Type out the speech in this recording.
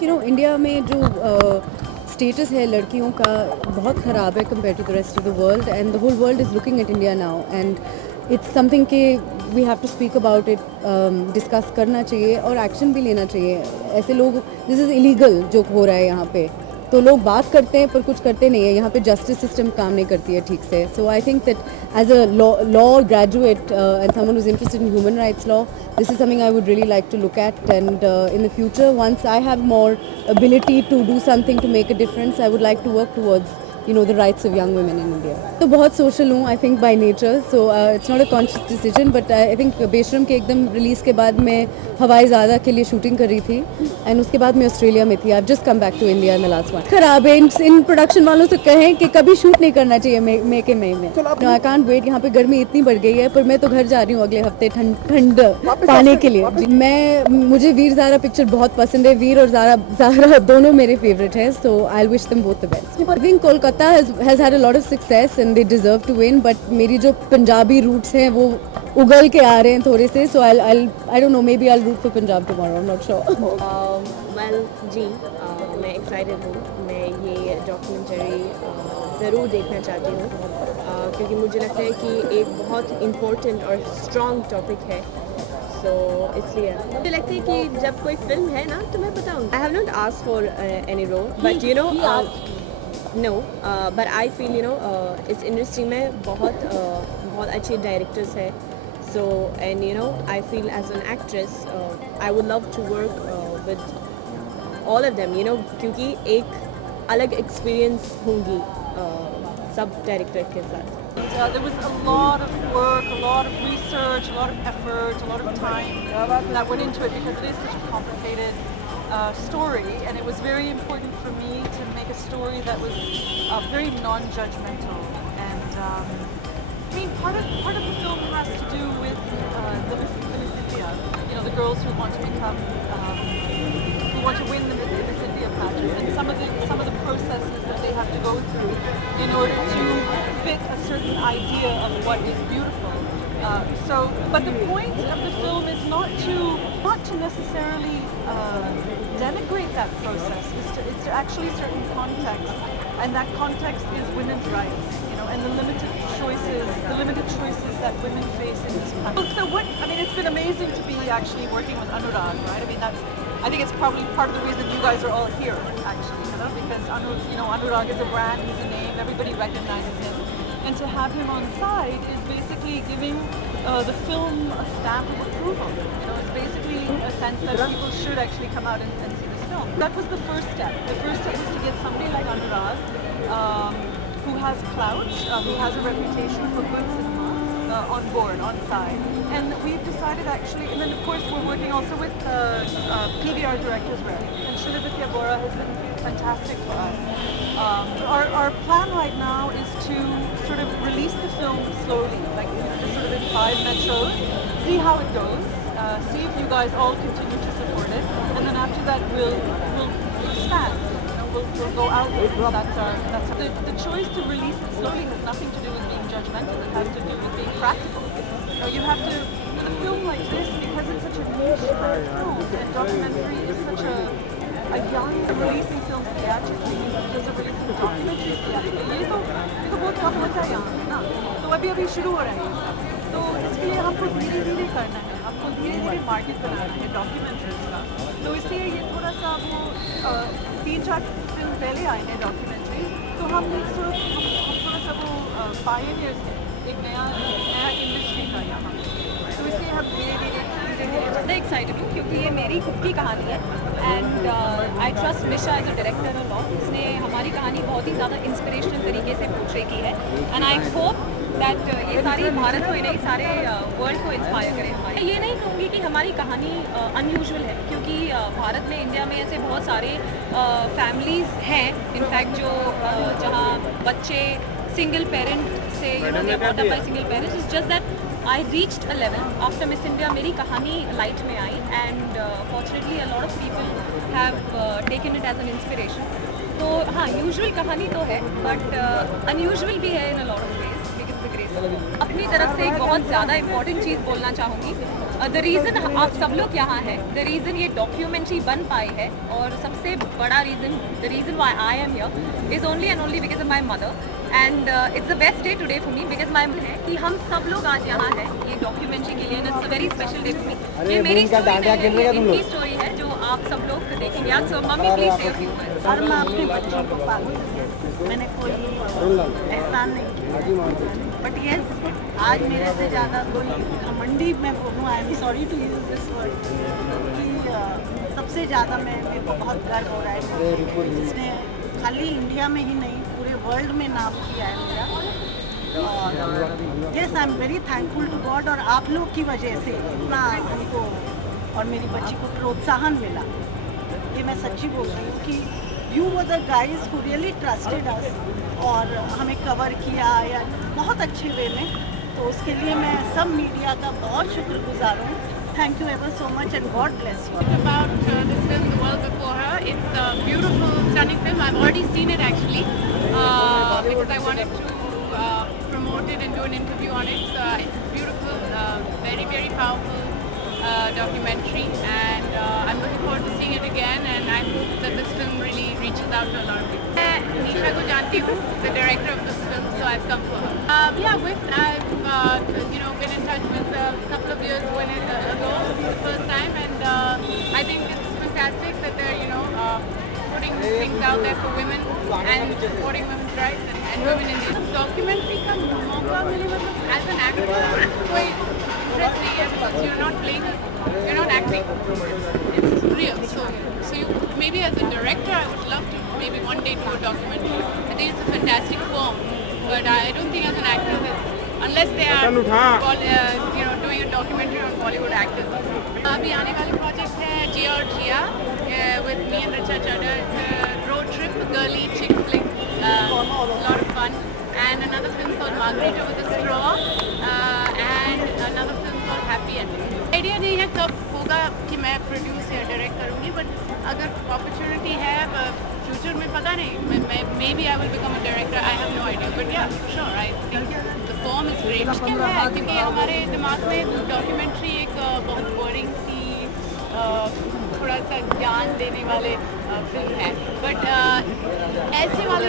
Think India में जो स्टेटस है लड़कियों का बहुत ख़राब है compare to the rest of the world, and the whole world is looking at India now, and it's something कि we have to speak about it, discuss करना चाहिए और एक्शन भी लेना चाहिए. ऐसे लोग, दिस इज़ इलीगल जो हो रहा है यहाँ पे, तो लोग बात करते हैं पर कुछ करते नहीं है. यहाँ पे जस्टिस सिस्टम काम नहीं करती है ठीक से. So I think that as a law graduate and someone who's interested in human rights law, this is something I would really like to look at, and in the future, once I have more ability to do something to make a difference, I would like to work towards the rights of young women in India. तो बहुत social हूँ I think by nature, so it's not a conscious decision, but I think बेशरम के एकदम रिलीज़ के बाद मैं हवाई ज़्यादा के लिए शूटिंग कर रही थी, एंड उसके बाद मैं ऑस्ट्रेलिया में थी. I've just come back to India in the last one. खराब है. इन प्रोडक्शन वालों से कहें कि कभी शूट नहीं करना चाहिए मई के मई में. No, I can't wait. यहाँ पे गर्मी इतनी बढ़ गई है, पर मैं तो घर जा रही हूँ अगले हफ्ते ठंड पाने के लिए. मुझे वीर ज़ारा पिक्चर बहुत पसंद है. वीर और ज़ारा दोनों मेरे फेवरेट हैं, so I'll wish them both the best. I think Kolkata has had a lot of success and they deserve to win, but मेरी जो पंजाबी रूट्स हैं वो उगल के आ रहे हैं थोड़े से, so I don't know, maybe I'll root for Punjab tomorrow. I'm not sure. well जी, मैं एक्साइटेड हूँ. मैं ये डॉक्यूमेंट्री ज़रूर देखना चाहती हूँ, क्योंकि मुझे लगता है कि एक बहुत इम्पोर्टेंट और स्ट्रॉन्ग टॉपिक है. सो इसलिए मुझे लगता है कि जब कोई फिल्म है ना तो मैं बताऊँगी. I have not asked for any role, but no, but I feel इस इंडस्ट्री में बहुत अच्छे डायरेक्टर्स हैं. So, and I feel as an actress, I would love to work with all of them, क्योंकि एक अलग एक्सपीरियंस होंगी सब डायरेक्टर के साथ. There was a lot of work, a lot of research, a lot of effort, a lot of time that went into it, because it is such a complicated story, and it was very important for me to make a story that was very non-judgmental. And I mean, part of the film has to do with the Miss India, the girls who want to become, who want to win the Miss India pageant, and some of the processes that they have to go through in order to fit a certain idea of what is beautiful. But the point of the film is not to necessarily denigrate that process. It's to actually certain context, and that context is women's rights, and the limited choices that women face in this country. So it's been amazing to be actually working with Anurag, right? I think it's probably part of the reason you guys are all here, actually, because Anurag is a brand, he's a name, everybody recognizes him. And to have him on side is basically giving the film a stamp of approval. It's basically a sense that people should actually come out and see this film. That was the first step. The first step was to get somebody like Anurag, who has clout, who has a reputation for good cinema, on board, on side. And we've decided actually, and then of course we're working also with PVR Directors Rep, and Shrivitya Bora has been fantastic for us. Our plan right now is to sort of release the film slowly, like sort of in 5 metros, see how it goes, see if you guys all continue to support it, and then after that we'll stand. We'll go out with it. That's the choice to release it slowly has nothing to do with being judgmental. It has to do with being practical. You have to, with a film like this, because it's such a niche film, and documentary is such a young releasing films theatrically, because of releasing documentaries theatrically. ये तो बहुत कम होता है यहाँ ना. तो अभी शुरू हो रहा है ये सब. तो इसके लिए हमको धीरे-धीरे करना है. हमको धीरे-धीरे मार्केट बनाना है डॉक्यूमेंट्रीज का. तो इसलिए ये थोड़ा सा वो 3-4 फिल्म पहले आए हैं डॉक्यूमेंट्री, तो हम थोड़ा सा वो पायनियर्स हैं एक नया इंडस्ट्री का यहाँ. तो इसलिए हम धीरे-धीरे ज़्यादा एक्साइटेड हूँ, क्योंकि ये मेरी खुद की कहानी है, and I trust Misha as a director और लॉ. उसने हमारी कहानी बहुत ही ज़्यादा इंस्पिरेशनल तरीके से पोर्ट्रे की है, एंड आई होप दैट ये सारी भारत को ही नहीं सारे वर्ल्ड को इंस्पायर करे. हमारे ये नहीं कहूँगी कि हमारी कहानी अनयूजुअल है, क्योंकि भारत में, इंडिया में ऐसे बहुत सारे फैमिलीज़ हैं इनफैक्ट जो जहाँ बच्चे सिंगल पेरेंट से brought up by single parents. It's just that I reached a level after Miss India, मेरी कहानी लाइट में आई, and fortunately a lot of people have taken it as an inspiration. तो हाँ, यूजुअल कहानी तो है, बट अनयूजुअल भी है इन अ लॉट ऑफ वेज. अपनी तरफ से एक बहुत ज़्यादा इम्पॉर्टेंट चीज़ बोलना चाहूँगी द रीज़न आप सब लोग यहाँ हैं, द रीज़न ये डॉक्यूमेंट्री बन पाई है, और सबसे बड़ा reason, the reason why I am here is only and only because of my mother, and it's the best day today for me because my है कि हम सब लोग आज यहाँ हैं ये डॉक्यूमेंट्री के लिए, and it's a very special day for me. ये मेरी स्टोरी नहीं है, ये इनकी स्टोरी है जो आप सब लोग देखेंगे आज। सो मम्मी प्लीज से और मैं अपने बच्चों को पालू, मैंने कोई एहसान नहीं किया, बट यस आज मेरे से ज़्यादा कोई घमंडी मैं बोलूँ, I am sorry to use this word, कि सबसे ज़्यादा मेरे को बहुत गर्व हो रहा है जिसने खाली इंडिया में ही नहीं पूरे वर्ल्ड में नाम किया है मेरा। और yes I am very thankful to God, और आप लोग की वजह से इतना हमको और मेरी बच्ची को प्रोत्साहन मिला, ये मैं सच्ची बोल रही हूँ कि you were the guys who really trusted अस और हमें कवर किया या बहुत अच्छे वे में, तो उसके लिए मैं सब मीडिया का बहुत शुक्रगुजार हूँ। Thank you ever so much and God bless you. About this film, The World Before Her. It's a beautiful, stunning film. I've already seen it actually because I wanted to promote it and do an interview on it. It's a beautiful, very, very powerful documentary, and I'm looking forward to seeing it again, and I hope that this film really reaches out to a lot of people. मैं Nisha को जानती हूँ, the director of this film, so I've come for her. Yeah, I've been in touch with a couple of years ago for the first time, and I think it's fantastic that they're putting things out there for women and supporting women's rights and women in this documentary का मौका मिले, मतलब as an actor कोई interest नहीं है because you're not playing, you're not acting, it's real. So you maybe as a director I would love to maybe one day do a documentary. I think it's a fantastic form, but I don't think as an actor that unless they are doing a documentary on Bollywood actors. अभी आने वाले project है Jia और Jia with me and Richa Chadha. It's a road trip, girly chick flick, a lot of fun, and another film called Margaret Over the Straw, and another film called Happy Ending. Idea नहीं है कब होगा कि मैं प्रोड्यूस या डायरेक्ट करूँगी, बट अगर अपॉर्चुनिटी है फ्यूचर में पता नहीं, maybe I will become a director, I have no idea, but yeah sure I think the form is great. मुश्किल है क्योंकि हमारे दिमाग में डॉक्यूमेंट्री एक बहुत बोरिंग सी थोड़ा सा ज्ञान देने वाले फिल्म है, बट ऐसे वाले